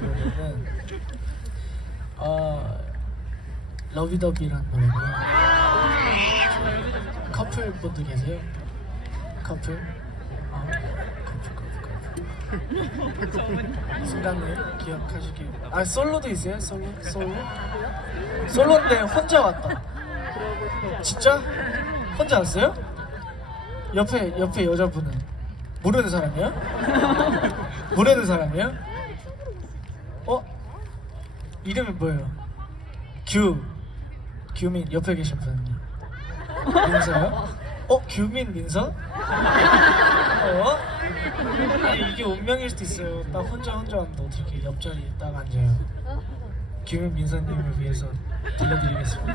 노래는 어 러비더비란 노래고요. 커플 분들 계세요? 커플? 어, 커플 커플 커플. 순간을 기억하시길. 아 솔로도 있어요? 솔로? 솔로? 솔로인데 혼자 왔다. 진짜? 혼자 왔어요? 옆에 옆에 여자분은 모르는 사람이야? 모르는 사람이야? 어? 이름이 뭐예요? 규 규민 옆에 계신 분은요? 민서요? 어? 규민 민서? 어? 아니 이게 운명일 수도 있어요 나 혼자 혼자 왔는데 어떻게 옆자리에 딱 앉아요 규민 민서님을 위해서 들려드리겠습니다